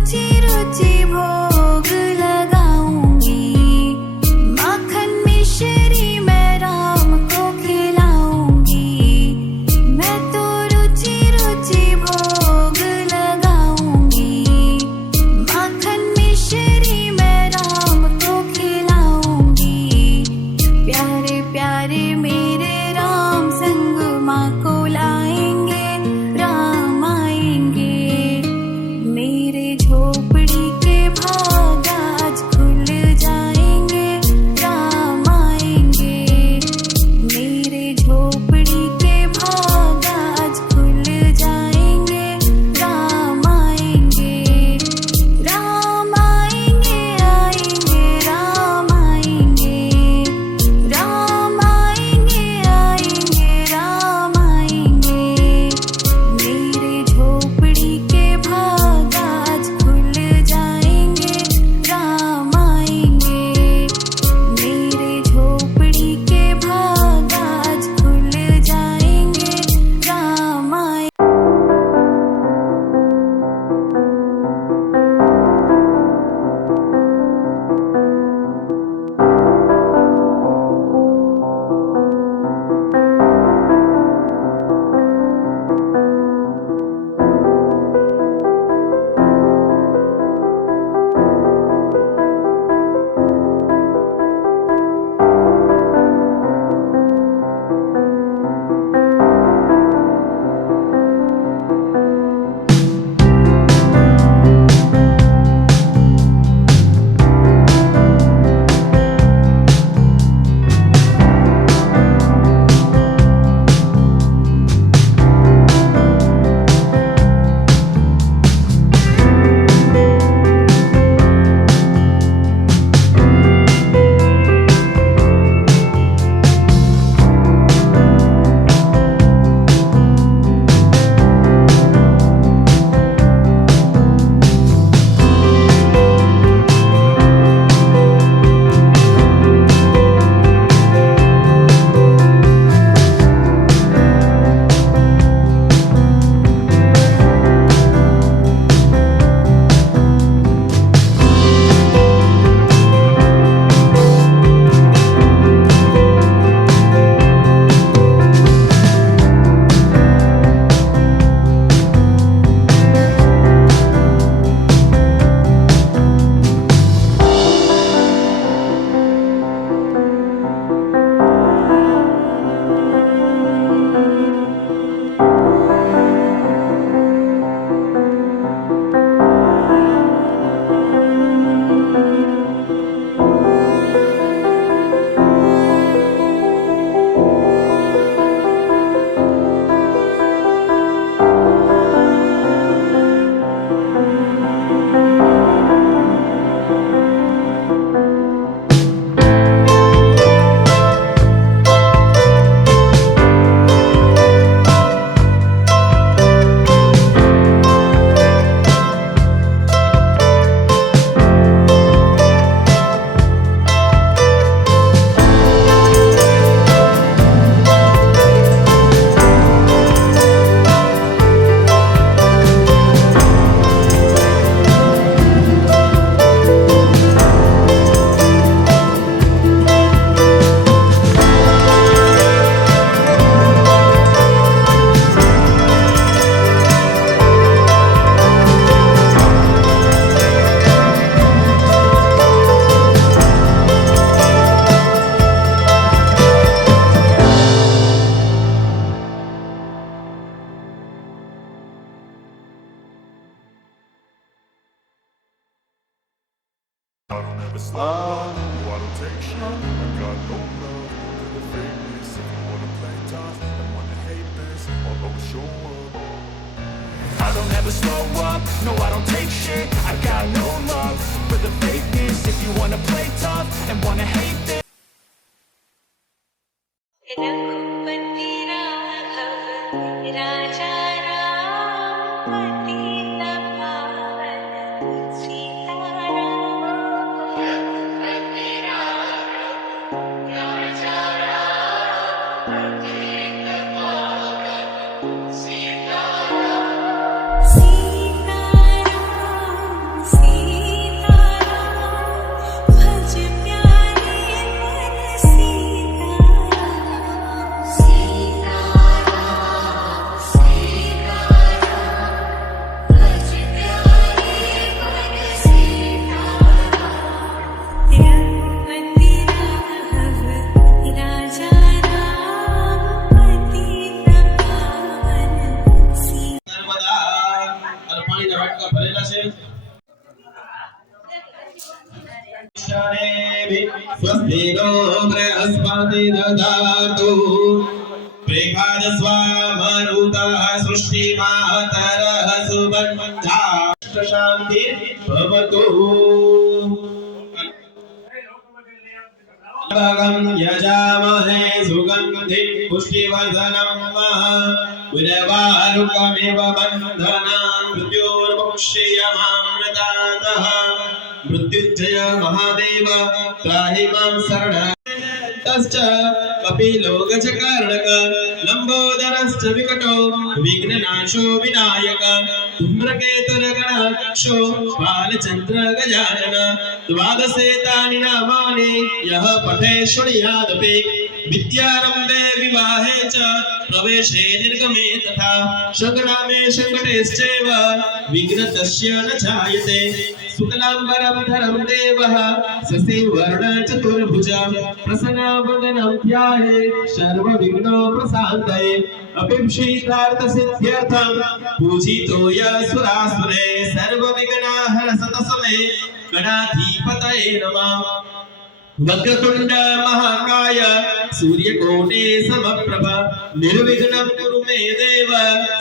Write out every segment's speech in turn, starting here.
रुचि रुचि भोग लगाऊंगी, माखन मिश्री मैं राम को खिलाऊंगी। मैं तो रुचि रुचि भोग लगाऊंगी, माखन मिश्री मैं राम को खिलाऊंगी। प्यारे प्यारे मेरे राम संग माँ को लाएंगे, राम आएंगे। मेरे झोपड़ी के भाग आज खुल जाएंगे, राम आएंगे। मेरे झोपड़ी के भाग आज खुल जाएंगे, राम आएंगे। राम आएंगे आएंगे राम आएंगे, राम आएंगे आएंगे राम आएंगे। मेरे झोपड़ी के भाग आज खुल जाएंगे, राम आएंगे। मेरे झोपड़ी के भाग आज खुल जाएंगे, राम आएंगे। I don't ever slow up, no I don't take shit. I got no love for the fakeness. If you wanna play tough and wanna hate this, I'll always show up. I don't ever slow up, no I don't take shit. I got no love for the fakeness. If you wanna play tough and wanna hate this. Raghupati Raghav राजा राम पतित पावन सीताराम। रघुपति राघव राजा राम पतित पावन सीताराम। सीताराम स्वस्ति no Brihaspati ददातु प्रेमादस्वामरुतः सृष्टिमातरः सुबन्धा शान्ति भवतु भगं यजामहे सुगन्धिं पुष्टिवर्धनं उर्वारुकमिव बन्धनान् मृत्योर्मुक्षीयमामृतातः मृत्युञ्जय महादेव त्राहि मां शरणं तश्च कपिलो गजकार्णक लम्बोदरश्च विकटो विघ्ननाशो विनायक धूम्रकेतुर्गणाक्षो बालचन्द्र गजानन द्वादशेतानि नामानि यः पठे शृणुयादपि विद्यारम्भे विवाहे च प्रवेशे निर्गमे तथा संग्रामे संकटेश्चैव विघ्नतस्य न जायते शुक्लाम्बरं धरं देवः शशिवर्णं चतुर्भुज प्रसन्नवदनं ध्याये सर्वविघ्नोपशान्तये अभिप्सितार्थसिद्ध्यर्थं पूजितो यस्सुरासुरे सर्वविघ्नहर सतसमे गणाधिपतये नमः वक्रतुंड महाकाय सूर्यकोटि समप्रभ निर्विघ्नं कुरु मे देव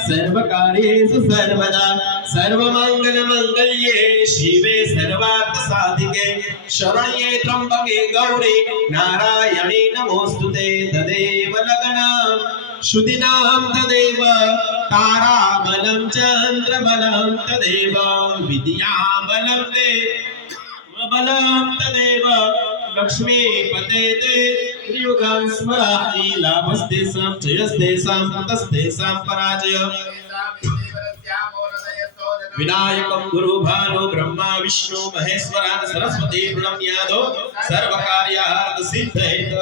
सर्वकार्येषु सर्वदा सर्वमंगलमंगल्ये शिवे सर्वार्थसाधिके शरण्ये त्र्यंबके गौरी नारायणे नमोस्तुते तदेव लग्नं शुदिनां तदेव ताराबलं चन्द्रबलं तदेव विद्याबलं बलं तदेव लक्ष्मी पते ते युगं स्मरामि लाभस्तेषां जयस्तेषां ततस्तेषां पराजय विनायकं गुरु भानो ब्रह्मा विष्णु महेश्वरान सरस्वती प्रणम्यादो सर्वकार्यार्थ सिद्धेत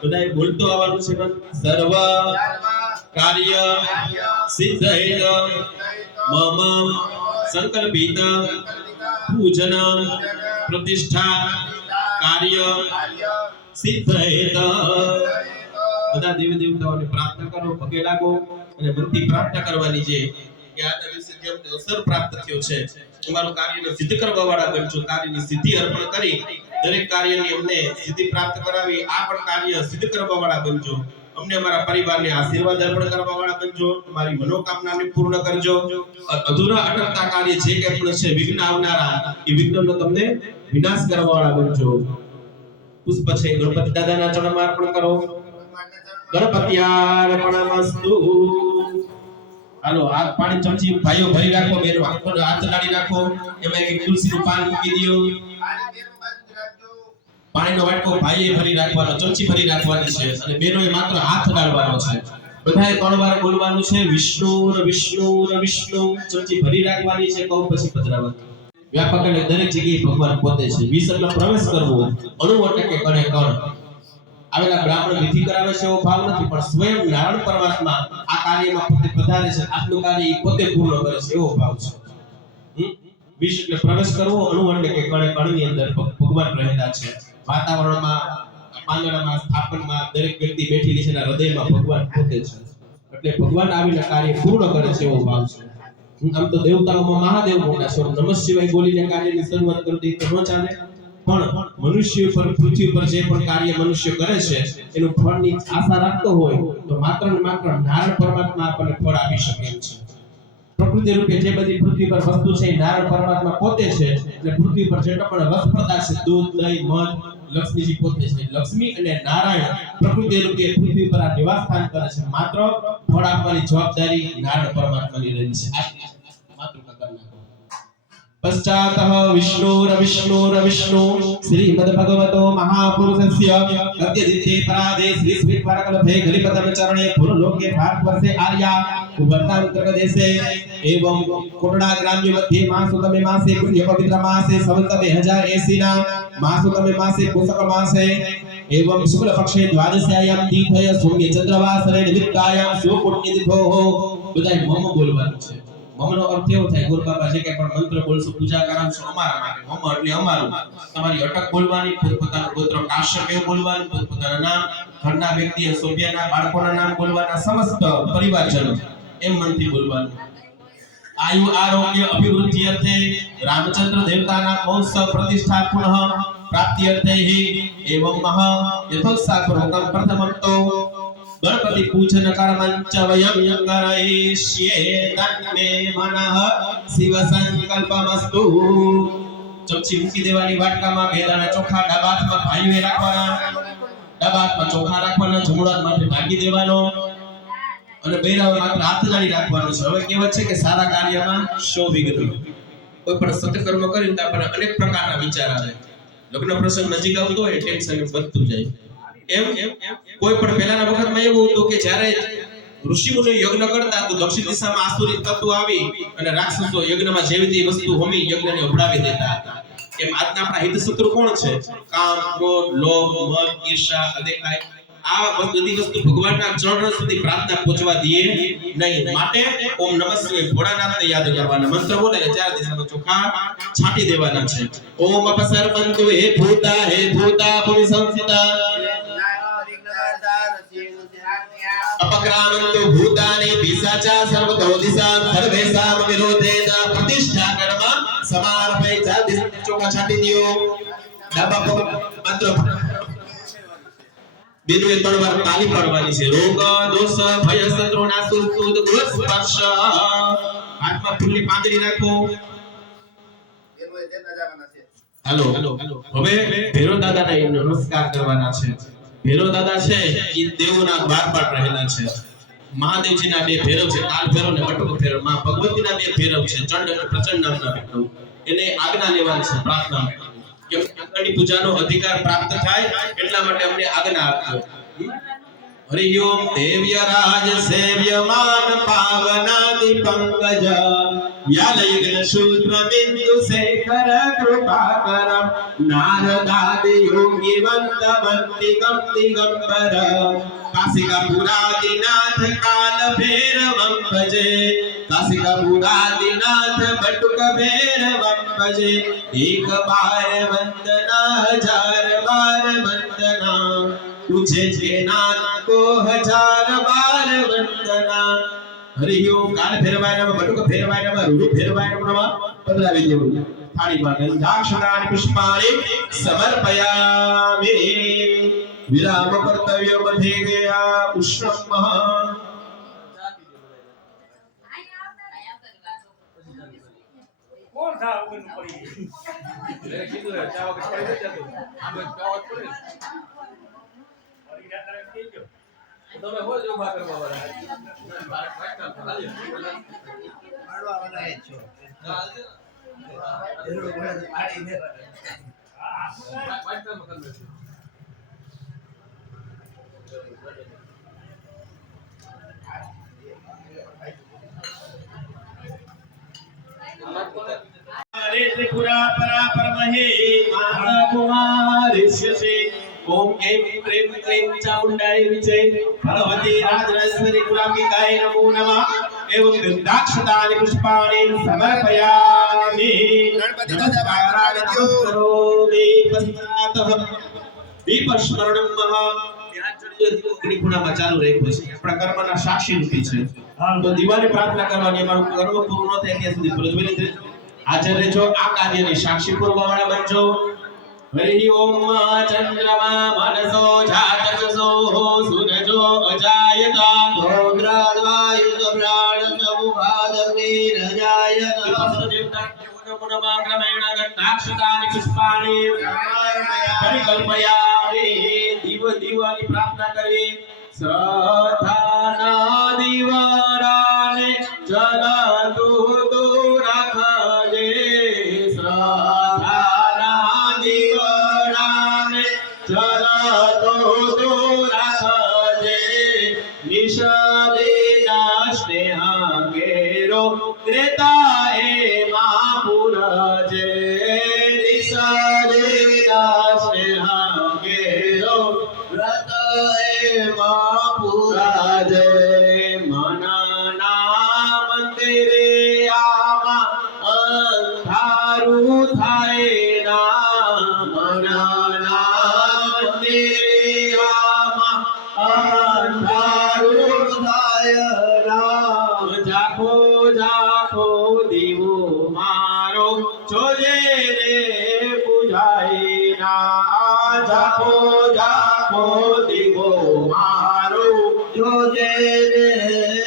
બધાય બોલતો આવવાનું છે પણ સર્વ કાર્ય સિદ્ધેત મમ સંકલ્પિત પૂજન પ્રતિષ્ઠા કાર્ય સિદ્ધેત બધા દેવી દેવતાઓને પ્રાર્થના કરો પગે લાગો અને ભક્તિ પ્રાર્થના કરવાની છે કે આ દિવસે જે અમને અવસર પ્રાપ્ત થયો છે તમારું કાર્યને સિદ્ધ કરવા વાળા બનજો કાર્યની સિદ્ધિ અર્પણ કરી દરેક કાર્યની અમને સિદ્ધિ પ્રાપ્ત કરાવી આ પણ કાર્ય સિદ્ધ કરવા વાળા બનજો અમને અમારા પરિવારને આશીર્વાદ અર્પણ કરવા વાળા બનજો તમારી મનોકામનાને પૂર્ણ કરજો અધૂરા અટકતા કાર્ય જે કે પણ છે વિઘ્ન આવનારા એ વિઘ્નનો તમને વિનાશ કરવા વાળા બનજો પુષ્પ છે ગણપતિ દાદાના ચરણમાં અર્પણ કરો ગણપત્યાર્પણમસ્તુ હાલો આ પાણી ચમચી ભાઈઓ ભરી રાખો બેનો આખો હાથ લાડી રાખો એમાં એક તુલસીનું પાન મૂકી દયો પાણીનો વાટકો ભાઈએ ભરી રાખવાનો ચમચી ભરી રાખવાની છે અને બેનોએ માત્ર હાથ ડાળવાનો છે બધાએ 3 વાર બોલવાનું છે વિષ્ણુ વિષ્ણુ વિષ્ણુ ચમચી ભરી રાખવાની છે કહું પછી પધરાવવાનું વ્યાપક અને દરેક જગ્યાએ ભગવાન પોતે છે વિસર્જન પ્રવેશ કરવો અણુ અટકે કણે કણ આવેલા બ્રાહ્મણ વિધિ કરાવે છે એવો ભાવ નથી પણ સ્વયં નારાયણ પરમાત્મા આ કાર્યમાં પોતે પધારે છે આટલું કાર્ય પોતે પૂર્ણ કરે છે એવો ભાવ છે વિષ એટલે પ્રવેશ કરવો અણુ એટલે કે કણે કણની અંદર ભગવાન રહેલા છે વાતાવરણમાં પાંદડામાં સ્થાપનમાં દરેક વ્યક્તિ બેઠેલી છે એના હૃદયમાં ભગવાન પોતે છે એટલે ભગવાન આવીને કાર્ય પૂર્ણ કરે છે એવો ભાવ છે આમ તો દેવતાઓમાં મહાદેવ મોટા છે નમઃ શિવાય બોલીને કાર્યની શરૂઆત કરતી તો ન ચાલે પણ મનુષ્ય પર પૃથ્વી પર જે પણ કાર્ય મનુષ્ય કરે છે એનું ફળની આશા રાખતો હોય તો માત્ર ને માત્ર નારાયણ પરમાત્મા આપણને ફળ આપી શકે એમ છે પ્રકૃતિ રૂપે જે બધી પૃથ્વી પર વસ્તુ છે નારાયણ પરમાત્મા પોતે છે એટલે પૃથ્વી પર જેટલો પણ રસ પદાર્થ છે દૂધ દહીં મધ લક્ષ્મીજી પોતે છે લક્ષ્મી અને નારાયણ પ્રકૃતિ રૂપે પૃથ્વી પર આ નિવાસ સ્થાન કરે છે માત્ર ફળ આપવાની જવાબદારી નારાયણ પરમાત્માની રહી છે માતૃકા કરના पश्चातः विष्णुर्विष्णु श्रीमद्भगवतो महापुरुषस्य अद्यदिते परादे श्री श्रीपारकलभे गलिपतम चरणे भूलोके भारतवर्षे आर्या वर्तांतरदेशे एवं कोटड़ा ग्राम्य मध्ये मासुतमे मासे पुण्य पवित्र मासे संवत 2080 ना मासुतमे मासे पुष्क मासे एवं शुक्ल पक्षे द्वादश्यायाम तीथय सौम्य चंद्रवासरे निमित्तायाम सुपुण्यतिथो બધાય મમ બોલવાનું છે મમનો અર્થ એવો થાય ગુરુ બાબા જે કે પણ મંત્ર બોલશો પૂજા કરાવશો અમારા માટે મમ એટલે અમારું તમારી અટક બોલવાની પોતપોતાનું ગોત્ર કાશ્યપ એવું બોલવાનું પોતપોતાના નામ ઘરના વ્યક્તિએ સભ્યના બાળકોના નામ બોલવાના સમસ્ત પરિવારજનો એમ મનથી બોલવાનું આયુ આરોગ્ય અભિવૃદ્ધિ અર્થે રામચંદ્ર દેવતાના મહોત્સવ પ્રતિષ્ઠા પુનઃ प्राप्त्यर्थैः एवं मह यथोत्साहपूर्वकं प्रथमं तो गणपति पूजन कर्मञ्च वयं करयिष्ये तन्मे मनः शिव संकल्पमस्तु। चमची મૂકી દેવાની વાટકામાં ભેદાના ચોખા ડાબા હાથમાં ભાઈઓએ રાખવાના, ડાબા હાથમાં ચોખા રાખવાના, જમણો હાથ માથે ઢાંકી દેવાનો અને બૈરાઓ માત્ર હાથ જાળી રાખવાનો છે। હવે કહેવત છે કે સારા કાર્યમાં 100 વિઘ્ન। કોઈ પણ સત્કર્મ કરીને તો આપણને અનેક પ્રકારના વિચાર આવે। લગ્ન પ્રસંગ નજીક આવતો હોય ટેન્શન વધતું જાય। એમ કોઈ પણ પહેલાના વખતમાં એવું હતું કે જ્યારે ઋષિમુનિઓ યજ્ઞ કરતા તો દક્ષિણ દિશામાં આસુરી તત્વો આવી અને રાક્ષસો યજ્ઞમાં જેવી તે વસ્તુ હોમી યજ્ઞને અભડાવી દેતા હતા। એમ આજના આપણા હિત શત્રુ કોણ છે? કામ, ક્રોધ, લોભ, મદ, ઈર્ષા, અદેખાઈ। આ બધી વસ્તુ ભગવાનના ચરણ સુધી પ્રાર્થના પહોંચવા દઈએ નહીં। માટે ઓમ નમઃ શિવાય ભોળાનાથને યાદ કરવાના, મંત્ર બોલે ને ચાર દિશામાં ચોખા છાંટી દેવાના છે। ઓમ અપસર્પંતુ હે ભૂતા ભૂમિ સંસ્થિતા अपक्रामन्तु भूतानि पिशाचा सर्वतो दिशा सर्वेषां विरोधेन प्रतिष्ठा कर्म समार्पय चोखा छाटी दियो। डाबा मंत्र बेनुए 3 વાર તાલી પાડવાની છે। રોગ દોષ ભય શત્રુ નાશુ સુદ ગૃહ સ્પર્શ હાથમાં ફૂલની પાંદડી રાખો। हेलो હવે ભેરો દાદાને નમસ્કાર કરવાના છે। ભેરો દાદા છે એ દેવોના દ્વાર પર રહેલા છે। મહાદેવજીના બે ભેરવ છે, કાલ ભેરવ ને બટુક ભેરવ। માં ભગવતીના બે ભેરવ છે, ચંડ અને પ્રચંડ નામના ભેરવ। એને આજ્ઞા લેવાની છે પ્રાર્થના કે અંગની પૂજાનો અધિકાર પ્રાપ્ત થાય એટલા માટે અમને આજ્ઞા આપજો। હરિ ઓમ દેવ્યરાજ સેવ્યમાન પાવનાદિ પંકજ વ્યાલયગ્ન શૂદ્ર બિંદુ શેખર કૃપાકર નારદાદિ યોગીવંત વંતિકમ દિગંબર કાશિકાપુરાદિનાથ કાલ ભૈરવં ભજે કાશિકાપુરાદિનાથ બટુક ભૈરવં ભજે એક બાર વંદના હજાર બાર વંદના तुझे जे नाथ को 1000 बार वंदना। हरि ओम काल फेरवाय नमः बटुक फेरवाय नमः रूप फेरवाय नमः पधरावी देवो। थाळी માં ગંધાક્ષરાणि પુષ્પાणि समर्पयामि। विराम कर्तव्य मध्ये गया उष्णम કોણ થા ઉગન પડી લે કીધું રે ચાવા કે પડી જતો આમે ચાવા પડી તમે હો જો બા કરવા વાળા મારવા વાળા હે છો એનો કોઈ પાડી દે વાઈટ મકન દે हरे त्रिपुरा परा परमहे माता कुमारिष्य से ओम ऐं क्लीं क्लीं चामुण्डाय विजय भगवती राजराजेश्वरी कुलाम्बिकाय नमो नमः। एवं गन्धाक्षतानि पुष्पाणि समर्पयामि। नमस्कारादित्योरोमि पश्चातः दीपस्मरणं महा અગ્નિકુંડમાં ચાલુ રાખ્યો છે। આપણા કર્મના સાક્ષી રૂપી છે તો દીવાની પ્રાર્થના કરવાની, અમારું કર્મ પૂરું ન થાય ત્યાં સુધી પ્રજ્વલિત રહેજો, હાજર રહેજો, આ કાર્યની સાક્ષી પૂરવાવાળા બનજો। હરિ ઓમ ચંદ્રમા મનસો જાતકસો સૂરજો અજાયત રૌદ્રાદવાયુત પ્રાણ સમુભાદગ્નિ રજાયત નમો ક્રમેણ ગંધાક્ષતાનિ પુષ્પાણિ પરિકલ્પયામિ। દીવાની પ્રાર્થના કરી શ્રદ્ધાના દીવારાને જલાતું તું રાખજે। શ્રદ્ધાના દીવારાને જલાતું તું રાખજે। નિષદેના સ્નેહ કેરો ત્રેતાએ મા પુરજે। નિષદેના સ્નેહ કેરો पुराजे मनना मंदिरे आमा अंधारू थाय ना। मनना मंदिरे आमा अंधारू थाय ना। जाखो जाखो दीवो मारो जोजे रे बुझाई ना। જાપો જાપો દીવો મારો જોજે રે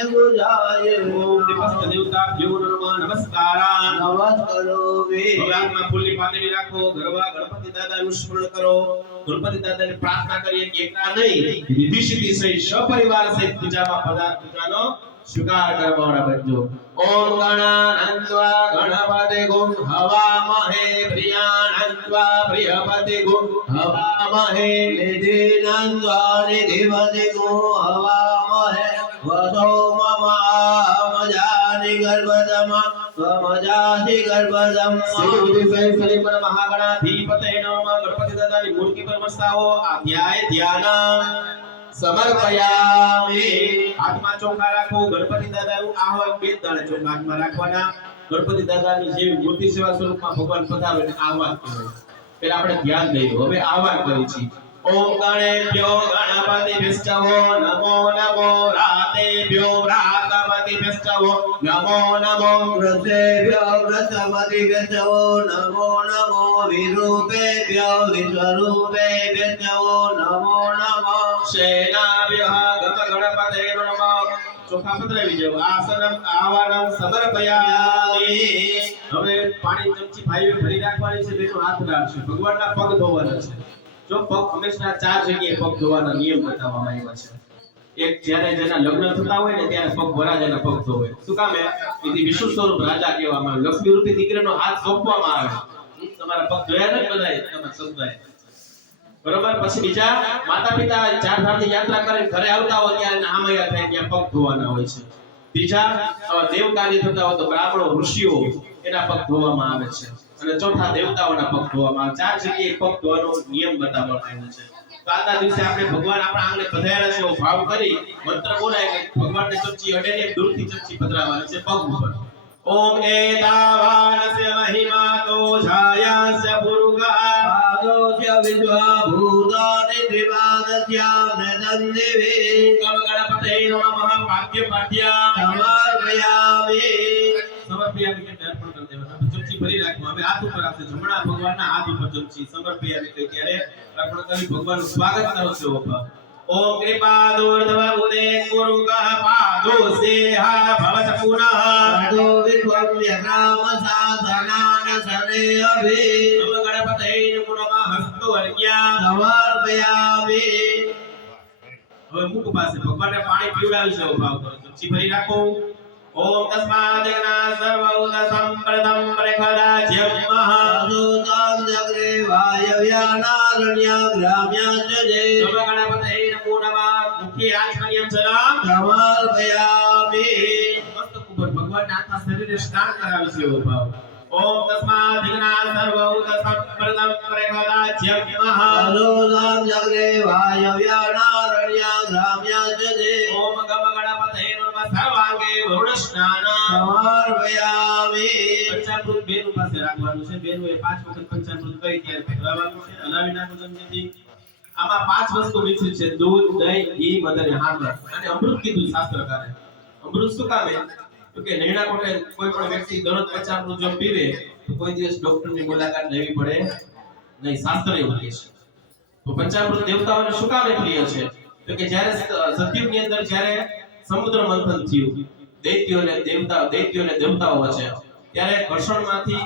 બુજાય ઓમ દીપસ્થ દેવતા ભ્યો નમસ્કારા નમસ્કારો વે ભગવાનમાં ફૂલની પાંદડી રાખો ગરબા ગણપતિ દાદાનું સ્મરણ કરો ગણપતિ દાદાને પ્રાર્થના કરીએ કે એકલા નહીં વિધિ સિદ્ધિ સહિત સપરિવાર સહિત પૂજામાં પૂજાનો સ્વીકાર કરવાવાળા બનજો ઓમ ગણાનંત્વા ગણપતિ ગુમ હવામહે પ્રિયાનંત્વા પ્રિયપતિ ગુમ હવામહે નિધિનંદ્વા નિધિપતિ ગો હવામહે વસો મમામજાનિ ગર્ભદમા સ્વમજાધિ ગર્ભદમ શ્રી વિધિ સહિત શ્રી પર મહાગણાધિપતય નમઃ ગણપતિ દાદાની મૂર્તિ પર વસાવો અધ્યાય ધ્યાન સમર્પયામિ હાથમાં ચોખા રાખો ગણપતિ દાદાનું આહવાન બે દાણા ચોખા હાથમાં રાખવાના ગણપતિ દાદાની જેવી મૂર્તિ સેવા સ્વરૂપમાં ભગવાન પધારે એને આહવાન કહેવાય પહેલા આપણે ધ્યાન દઈએ હવે આહવાન કરીએ છીએ ઓમ ગણેભ્યો ગણપતિભ્યશ્ચવો નમો નમો રાતેભ્યો રાતપતિભ્યશ્ચવો નમો નમો વ્રતેભ્યો વ્રતપતિભ્યો નમો નમો વિરૂપેભ્યો વિશ્વરૂપેભ્યો નમો નમો સેનાભ્યઃ ગણપતે નમઃ ચોખા પધરાવી દેવો આસનમ આવાનમ સમર્પયામિ હવે પાણી ચમચી ભાઈઓ ભરી રાખવાની છે બેનો હાથ ડાળશે ભગવાનના પગ ધોવાના છે જો પગ હંમેશા ચાર જગ્યાએ પગ ધોવાના નિયમ બતાવવામાં આવ્યા છે એક જ્યારે જેના લગ્ન થતા હોય ને ત્યારે પગ વરાજાના પગ ધોવે શું કામ એથી વિષ્ણુ સ્વરૂપ રાજા કહેવામાં આવે લક્ષ્મી રૂપી દીકરીનો હાથ સોંપવામાં આવે તમારા પગ ધોયા ને બધાય તમારા સંતાય બરોબર પછી બીજા માતા પિતા ચાર ધામની યાત્રા કરીને ઘરે આવતા હોય ત્યારે આમયા થાય ત્યાં પગ ધોવાના હોય છે ત્રીજા દેવ કાર્ય થતા હોય તો બ્રાહ્મણો ઋષિઓ એના પગ ધોવામાં આવે છે અને ચોથા દેવતાઓના પગ ધોવામાં આવે ચાર જગ્યાએ પગ ધોવાનો નિયમ બતાવવામાં આવ્યો છે તો આજના દિવસે આપણે ભગવાન આપણા આંગણે પધાર્યા છે એવો ભાવ કરી મંત્ર બોલાય કે ભગવાનને ચમચી અડે ને દૂરથી ચમચી પધરાવવાની છે પગ ઉપર ઓમ એતાવાનસ્ય મહિમાતો જાયાસ્ય પુરુગઃ પાદોસ્ય વિશ્વભૂતાનિ ત્રિપાદસ્યામૃતં દિવે ગમ ગણપતે નમઃ પાઠ્ય પાઠ્યા સમર્પયામિ સમર્પયામિ કે અર્પણ કરી દેવાના ચમચી ભરી રાખો હવે હાથ ઉપર આપશે જમણા ભગવાનના હાથ ઉપર ચમચી સમર્પયામિ કહી ત્યારે અર્પણ કરી ભગવાનનું સ્વાગત કરો છો બાપા ઓમ કૃપાદોર્ધવ ઉદે ગુરુગઃ પાદોસ્તેહ ભવત પુનઃ પાદો વિશ્વમ્યગ્રામ સાધનાન સને અભિ નમઃ ગણપતે નમઃ હસ્તો વર્ગ્યા સમર્પયામિ હવે મુખ પાસે ભગવાનને પાણી પીવડાવી છે ભાવ કરો ચમચી ભરી રાખો ઓમ તસ્માદિગ્ના સર્વૌદ સંપ્રદમ પ્રખદાજ્યમ પાદોતામ જગ્રે વાયવ્યાનારણ્ય ગ્રામ્યાચ જે નમઃ ગણપતે નમો નમઃ મુખી આચમન્યમ સલામ સમર્પયામિ મસ્તક ઉપર ભગવાનના આખા શરીરે સ્નાન કરાવે છે એવો ભાવ ઓમ તસ્માદિગ્ના સર્વૌદ સંપ્રદમ પ્રખદાજ્યમ પાદોતામ જગ્રે વાયવ્યાનારણ્ય ગ્રામ્યાચ જે ઓમ ગમ ગણપતે નમઃ સર્વાંગે વરુણ સ્નાન સમર્પયામિ પંચામૃત બેનું પાસે રાખવાનું છે બેનું એ 5 વખત પંચામૃત કરી ત્યારે પધરાવવાનું છે હલાવી નાખો જમજીથી આમાં 5 વસ્તુ મિશ્રિત છે દૂધ દહીં ઘી મધ અને હાંડવા અને અમૃત કીધું શાસ્ત્રકારે અમૃત શું કામ તો કે નૈણા કોટે કોઈ પણ વ્યક્તિ દરરોજ પંચામૃત જો પીવે તો કોઈ દિવસ ડોક્ટરની મુલાકાત લેવી પડે નહીં શાસ્ત્ર એવું કહે છે તો પંચામૃત દેવતાઓને શું કામ પ્રિય છે તો કે જ્યારે સતયુગની અંદર જ્યારે સમુદ્ર મંથન થયું દૈત્યોને દેવતાઓ વચ્ચે ત્યારે ઘર્ષણમાંથી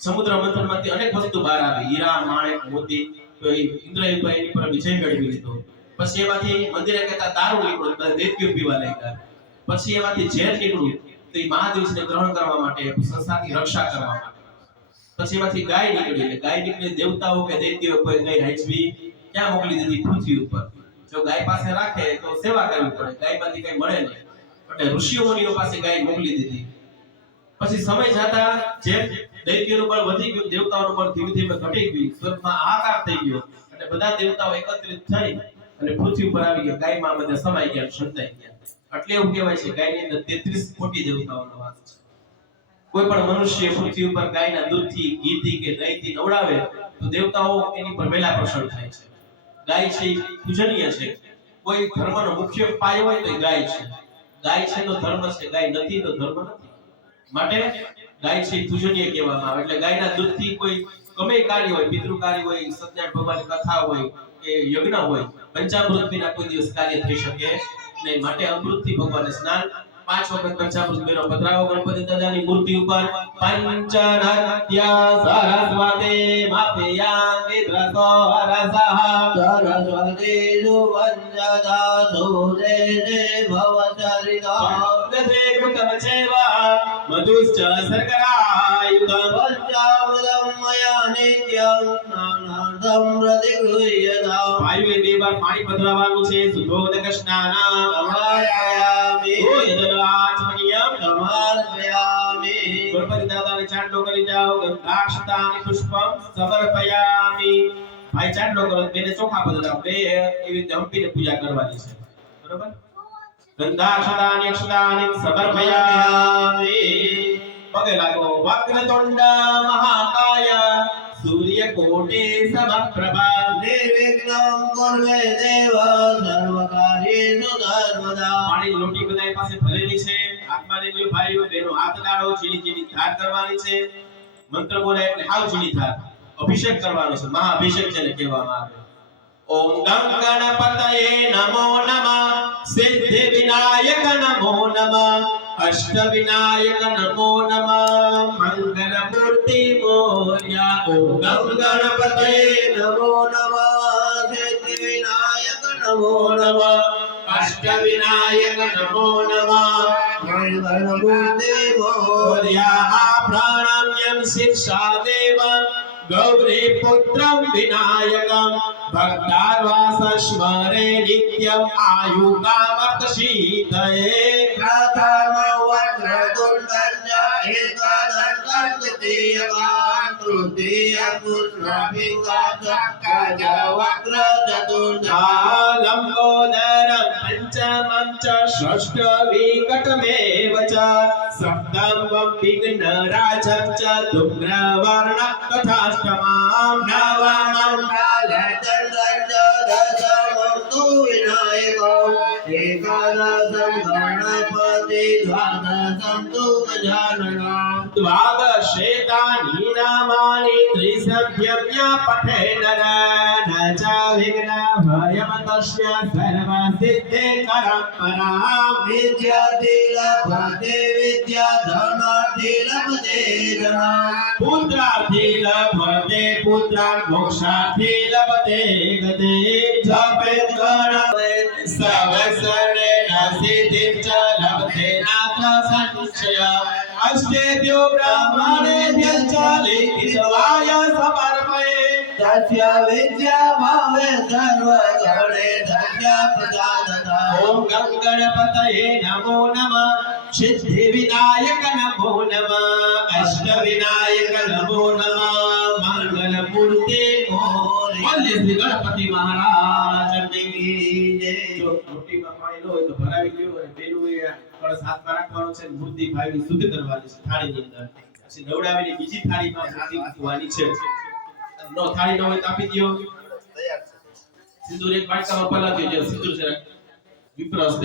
સમુદ્ર મંથનમાંથી અનેક વસ્તુ બહાર આવી હીરા માણેક મોતી તો ઇન્દ્રએ પર એની પર વિજય મેળવી લીધો પછી એમાંથી મંદિરે કહેતા દારૂ નીકળ્યો દૈત્યો પીવા લાગ્યા પછી એમાંથી ઝેર નીકળ્યું તો એ મહાદેવને ગ્રહણ કરવા માટે સંસારની રક્ષા કરવા માટે પછી એમાંથી ગાય નીકળી એટલે ગાય નીકળી દેવતાઓ કે દૈત્યો કોઈ ગાય હાંચવી ક્યાં મોકલી દીધી પૃથ્વી ઉપર જો ગાય પાસે રાખે તો સેવા કરવી પડે ગાયમાંથી કઈ મળે નહીં એટલે ઋષિઓ મુનિઓ પાસે ગાય મોકલી દીધી પછી સમય જતા જેમ દૈત્યોનું બળ વધી ગયું દેવતાઓનું બળ ધીમે ધીમે ઘટી ગયું સ્વર્ગમાં આકાર થઈ ગયો અને બધા દેવતાઓ એકત્રિત થઈ અને પૃથ્વી ઉપર આવી ગયા ગાયમાં બધા સમાઈ ગયા સંતાઈ ગયા એટલે એવું કહેવાય છે ગાયની અંદર 33 કોટી દેવતાઓનો વાસ છે કોઈ પણ મનુષ્ય પૃથ્વી ઉપર ગાયના દૂધથી ઘીથી કે દહીંથી નવડાવે તો દેવતાઓ એની પર વહેલા પ્રસન્ન થાય છે ગાય છે પૂજનીય છે કોઈ ધર્મનો મુખ્ય પાયો હોય તો ગાય છે તો ધર્મ છે ગાય નથી તો ધર્મ નથી માટે ગાય છે પૂજનીય કહેવામાં આવે એટલે ગાયના દૂધથી કોઈ ગમે એ કાર્ય હોય, પિતૃ કાર્ય હોય, સત્યનારાયણ ભગવાનની કથા હોય કે યજ્ઞ હોય, પંચામૃત વિના કોઈ દિવસ કાર્ય થઈ શકે નહીં. માટે અમૃતથી ભગવાનને સ્નાન 5 વખત પંચામૃત બેનો પધરાવો ગણપતિ દાદાની મૂર્તિ ઉપર. પંચનત્યા સરસ્વતે માપયાંગે દ્રસો રસઃ સરસ્વતી સુવંજદા સુરે ભવચરિતા ભક્તતે કૃતમ ચેવા મધુશ્ચ શર્કરાયુતમ પંચામૃતમ મયા નિત્યં સ્નાનાર્થમ પ્રતિગૃહ્યતા. ભાઈઓએ 2 વાર પાણી પધરાવવાનું છે. શુદ્ધોદક સ્નાન સમાયામિ ઓયદરાચમનિયમ સમર્પયામિ. ગણપતિ દાદાને ચાંદલો કરી જાઓ. ગંધાક્ષતાની પુષ્પમ સમર્પયામિ. ભાઈ ચાંદલો કરો, બેને ચોખા પધરાવો. બે એવી રીતે હંપીને પૂજા કરવાની છે. બરોબર? ગંધાક્ષતાની અક્ષતાની સમર્પયામિ. પગે લાગો. વક્રતુંડ મહાકાય સૂર્યકોટી સમપ્રભા નિર્વિઘ્नं કુર્વે દેવ સર્વકાર્યેષુ સર્વદા. પાણી લોટી બધાય પાસે ભરેલી છે. હાથમાં લઈ લ્યો ભાઈઓ બહેનો. હાથ ડાળો. ઝીણી ઝીણી ધાર કરવાની છે. મંત્ર બોલે એટલે હાવ ઝીણી ધાર. અભિષેક કરવાનો છે. મહાઅભિષેક જેને કહેવામાં આવે. ઓમ ગમ ગણપતયે નમો નમઃ. સિદ્ધિ વિનાયક નમો નમઃ. અષ્ટ વિનાયક નમો નમઃ. મંગલ મૂર્તિ મોર્યા. ઓમ ગમ ગણપતયે નમો નમઃ. સિદ્ધિ વિનાયક નમો નમઃ. અષ્ટ વિનાયક નમો નમઃ. મંગળમૂર્તિ મોર્યા. પ્રાણામ્યમ શિક્ષા દેવં ગૌરી પુત્રમ વિનાયકમ ભક્તાર્વાસ સ્મરે નિત્યમ આયુ કામર્થ સિદ્ધયે. પ્રથમ વક્રતુંડસ્ય એકદંતં દ્વિતીયં તૃતીયં પુષ્પપિંગસ્ય વક્ર ચતુર્થા. લંબોદરમ પંચમં ચ ષષ્ઠ વિકટમેવ ચ સપ્તમં વિઘ્નરાજં ચ ધૂમ્રવર્ણ તથાષ્ટમં નવમં કાલચંદ્રસ્ય દશમં તુ વિનાયકં એકાદશં ગણપતિ દ્વાદશં તુ ગજાનનઃ. દ્વાદશેતાની નામાની ત્રિસભ્યમ્ય પઠે નર ન ચ વિઘ્ન ભયમ તસ્ય સર્વ સિદ્ધે કરપરામ. વિદ્યાર્થી લભતે વિદ્યા ધનાર્થી લભતે ધનમ. પુત્રાર્થી લભતે પુત્રાન મોક્ષાર્થી લભતે ગતે. જપે ગણપતિ સવસને સિદ્ધિ ચ લભતે નાત્ર સંશય. અષ્ટેભ્યો બ્રાહ્મણેભ્ય ચ લિખિતવાય સમર્પયે. તસ્ય વિદ્યા ભાવે સર્વ ગણે ધન્ય પ્રસાદતઃ. ઓમ ગમ ગણપતયે નમો નમઃ. સિદ્ધિ વિનાયક નમો નમઃ. અષ્ટ વિનાયક નમો નમઃ. મંગલ મૂર્તિ મોર્યા. બોલે શ્રી ગણપતિ મહારાજની જય. જો મોટીમાં પાણી ન હોય તો ભરાવી લ્યો અને પેલું એ કળશ હાથમાં રાખવાનો છે. મૂર્તિ ભાઈની શુદ્ધ કરવાની છે થાળીની અંદર. પછી નવડાવીને બીજી થાળીમાં મૂર્તિ મૂકવાની છે. નો થાળી ન હોય તો આપી દો. સિંદૂર એક વાટકામાં પલાળી દેજો. સિંદૂર છે વિપ્રસ્થ